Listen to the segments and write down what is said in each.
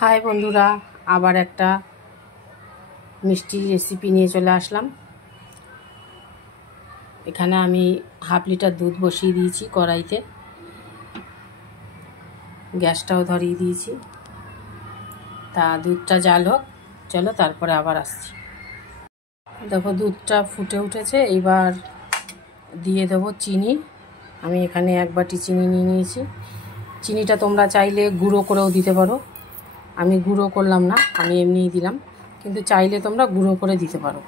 High বন্ধুরা, আবার একটা মিষ্টি রেসিপি নিয়ে চলে আসলাম। এখানে আমি হাফ লিটার দুধ বসিয়ে দিয়েছি কড়াইতে, গ্যাসটাও ধরিয়ে দিয়েছি। তা দুধটা জাল হোক, চলো তারপরে আবার আসছি। দেখো দুধটা ফুটে উঠেছে, এবার দিয়ে দেবো চিনি। আমি এখানে 1 বাটি চিনি নিয়ে নিয়েছি। চিনিটা তোমরা চাইলে গুঁড়ো করেও দিতে পারো, আমি গুঁড়ো করলাম না, আমি এমনিই দিলাম, কিন্তু চাইলে তোমরা গুঁড়ো করে দিতে পারো।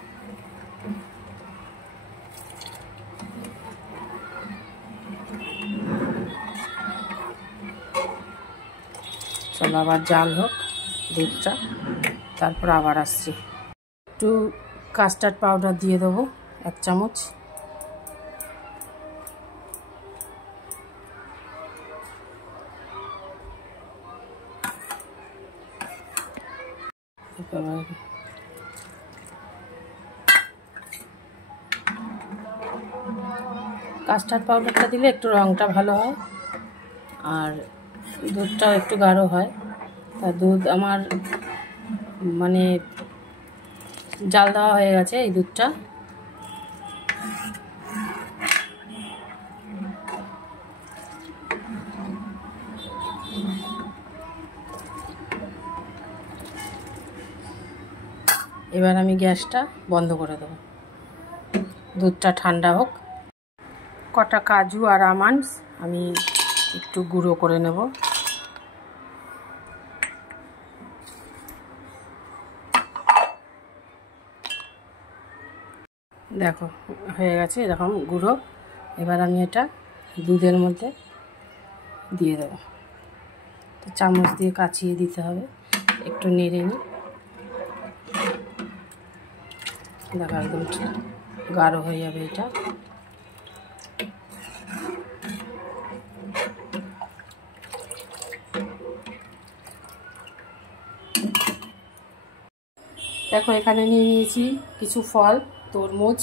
চলো আবার জাল হোক দুধটা, তারপর আবার আসছি। একটু কাস্টার্ড পাউডার দিয়ে দেবো 1 চামচ। কাস্টার্ড পাউডারটা দিলে একটু রঙটা ভালো হয় আর দুধটাও একটু গাঢ় হয়। তা দুধ আমার মানে জাল দেওয়া হয়ে গেছে এই দুধটা। এবার আমি গ্যাসটা বন্ধ করে দেবো, দুধটা ঠান্ডা হোক। কটা কাজু আর আমন্ডস আমি একটু গুঁড়ো করে নেব। দেখো হয়ে গেছে এরকম গুঁড়ো। এবার আমি এটা দুধের মধ্যে দিয়ে দেবো। তো চামচ দিয়ে কাচিয়ে দিতে হবে, একটু নেড়ে নিই। দেখো একদম গাঢ় হয়ে যাবে এটা। দেখো এখানে নিয়ে নিয়েছি কিছু ফল, তরমুজ,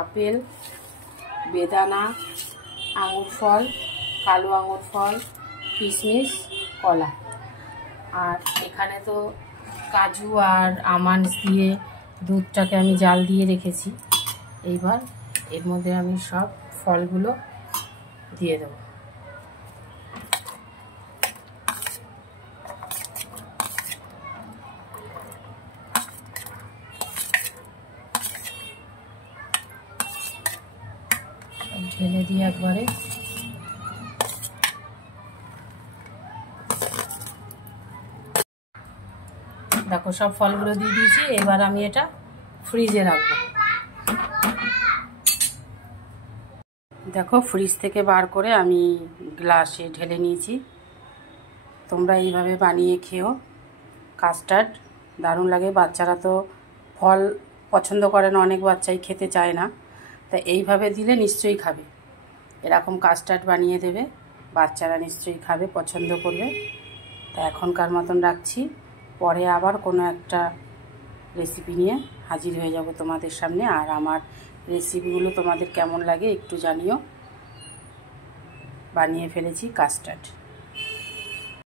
আপেল, বেদানা, আঙুর ফল, কালো আঙুর ফল, কিশমিশ, কলা। আর এখানে তো কাজু আর আমন্ডস দিয়ে দুধটাকে আমি জাল দিয়ে রেখেছি। এইবার এর মধ্যে আমি সব ফলগুলো দিয়ে দেবো। ঢেলে দিয়ে একবারে দেখো সব ফলগুলো দিয়ে দিয়েছি। এবার আমি এটা ফ্রিজে রাখবো। দেখো ফ্রিজ থেকে বার করে আমি গ্লাসে ঢেলে নিয়েছি। তোমরা এইভাবে বানিয়ে খেও, কাস্টার্ড দারুণ লাগে। বাচ্চারা তো ফল পছন্দ করে না, অনেক বাচ্চাই খেতে চায় না, তা এইভাবে দিলে নিশ্চয়ই খাবে। এরকম কাস্টার্ড বানিয়ে দেবে, বাচ্চারা নিশ্চয়ই খাবে, পছন্দ করবে। তা এখনকার মতন রাখছি, পরে আবার কোনো একটা রেসিপি নিয়ে হাজির হয়ে যাব তোমাদের সামনে। আর আমার রেসিপিগুলো তোমাদের কেমন লাগে একটু জানিও। বানিয়ে ফেলেছি কাস্টার্ড।